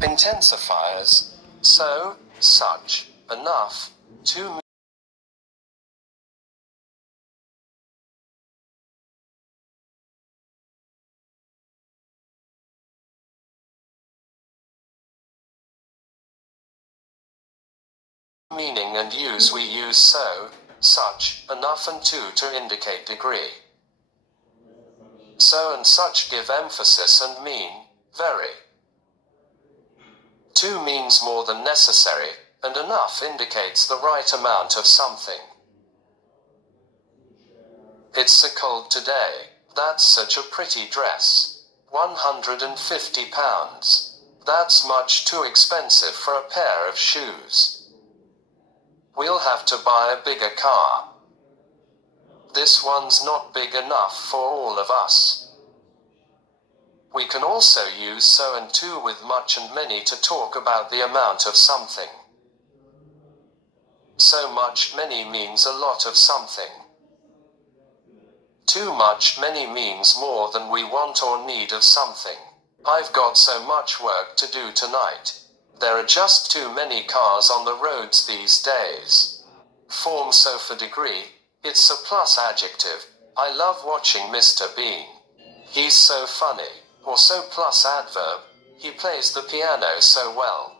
Intensifiers. So, such, enough, to, meaning and use. We use so, such, enough and to indicate degree. So and such give emphasis and mean, very. To means more than necessary, and enough indicates the right amount of something. It's so cold today. That's such a pretty dress. £150. That's much too expensive for a pair of shoes. We'll have to buy a bigger car. This one's not big enough for all of us. We can also use so and to with much and many to talk about the amount of something. So much many means a lot of something. Too much many means more than we want or need of something. I've got so much work to do tonight. There are just too many cars on the roads these days. Form so for degree, it's a plus adjective. I love watching Mr. Bean. He's so funny. Or so plus adverb. He plays the piano so well.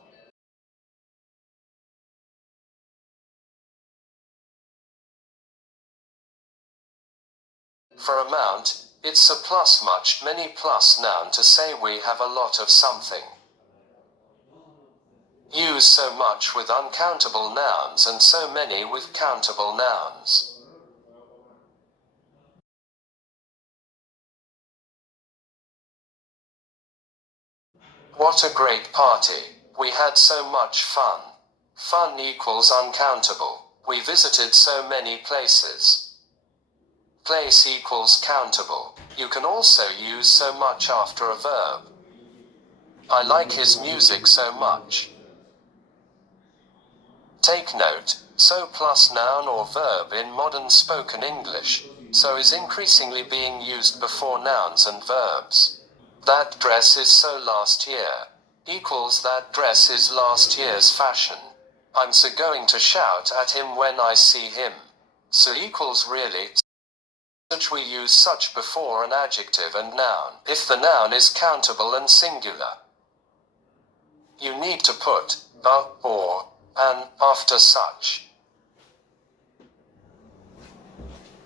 For amount, it's a plus much many plus noun to say we have a lot of something. Use so much with uncountable nouns and so many with countable nouns. What a great party. We had so much fun. Fun equals uncountable. We visited so many places. Place equals countable. You can also use so much after a verb. I like his music so much. Take note, so plus noun or verb in modern spoken English, so is increasingly being used before nouns and verbs. That dress is so last year. Equals that dress is last year's fashion. I'm so going to shout at him when I see him. So equals really such. We use such before an adjective and noun if the noun is countable and singular. You need to put a or an after such.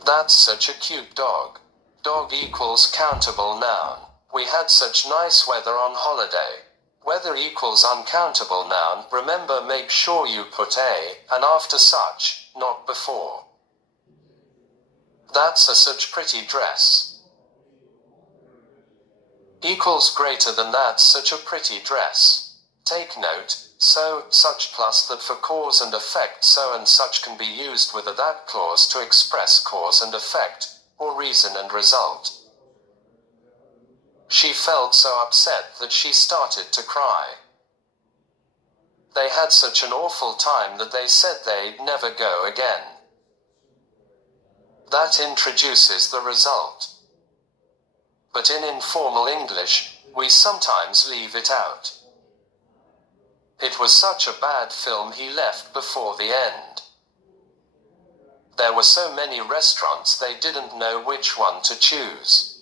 That's such a cute dog. Dog equals countable noun. We had such nice weather on holiday. Weather equals uncountable noun. Remember, make sure you put a and after such, not before. That's a such pretty dress. Equals greater than that's such a pretty dress. Take note, so, such plus that for cause and effect. So and such can be used with a that clause to express cause and effect, or reason and result. She felt so upset that she started to cry. They had such an awful time that they said they'd never go again. That introduces the result. But in informal English, we sometimes leave it out. It was such a bad film he left before the end. There were so many restaurants they didn't know which one to choose.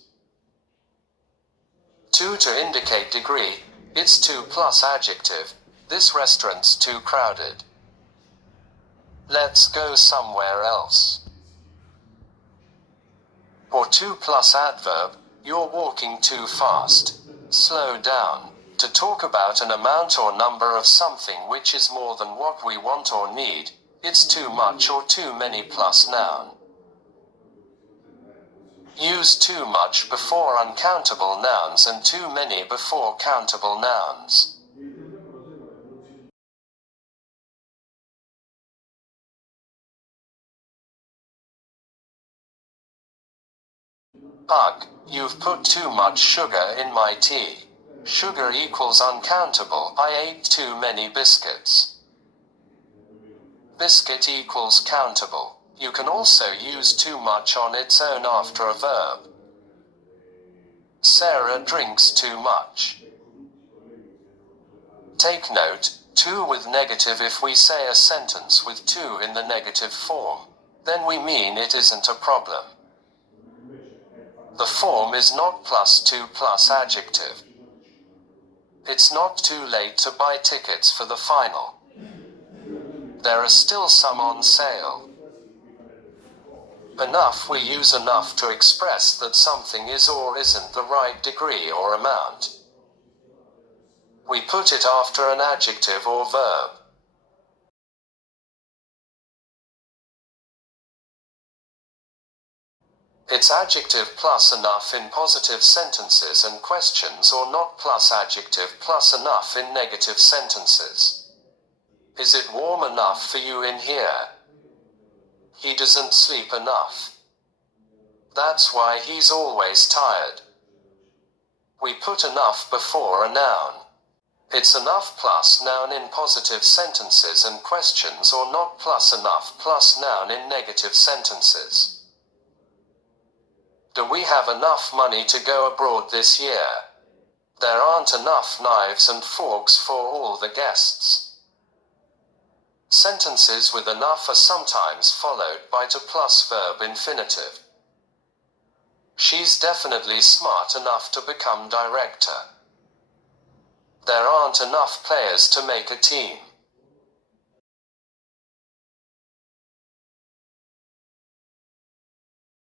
To indicate degree, it's to plus adjective. This restaurant's too crowded. Let's go somewhere else. Or to plus adverb, you're walking too fast. Slow down. To talk about an amount or number of something which is more than what we want or need, it's too much or too many plus noun. Use too much before uncountable nouns and too many before countable nouns. Ugh, you've put too much sugar in my tea. Sugar equals uncountable. I ate too many biscuits. Biscuit equals countable. You can also use too much on its own after a verb. Sarah drinks too much. Take note, 2 with negative. If we say a sentence with 2 in the negative form, then we mean it isn't a problem. The form is not +2 plus adjective. It's not too late to buy tickets for the final. There are still some on sale. Enough. We use enough to express that something is or isn't the right degree or amount. We put it after an adjective or verb. It's adjective plus enough in positive sentences and questions, or not plus adjective plus enough in negative sentences. Is it warm enough for you in here? He doesn't sleep enough. That's why he's always tired. We put enough before a noun. It's enough plus noun in positive sentences and questions, or not plus enough plus noun in negative sentences. Do we have enough money to go abroad this year? There aren't enough knives and forks for all the guests. Sentences with enough are sometimes followed by to plus verb infinitive. She's definitely smart enough to become director. There aren't enough players to make a team.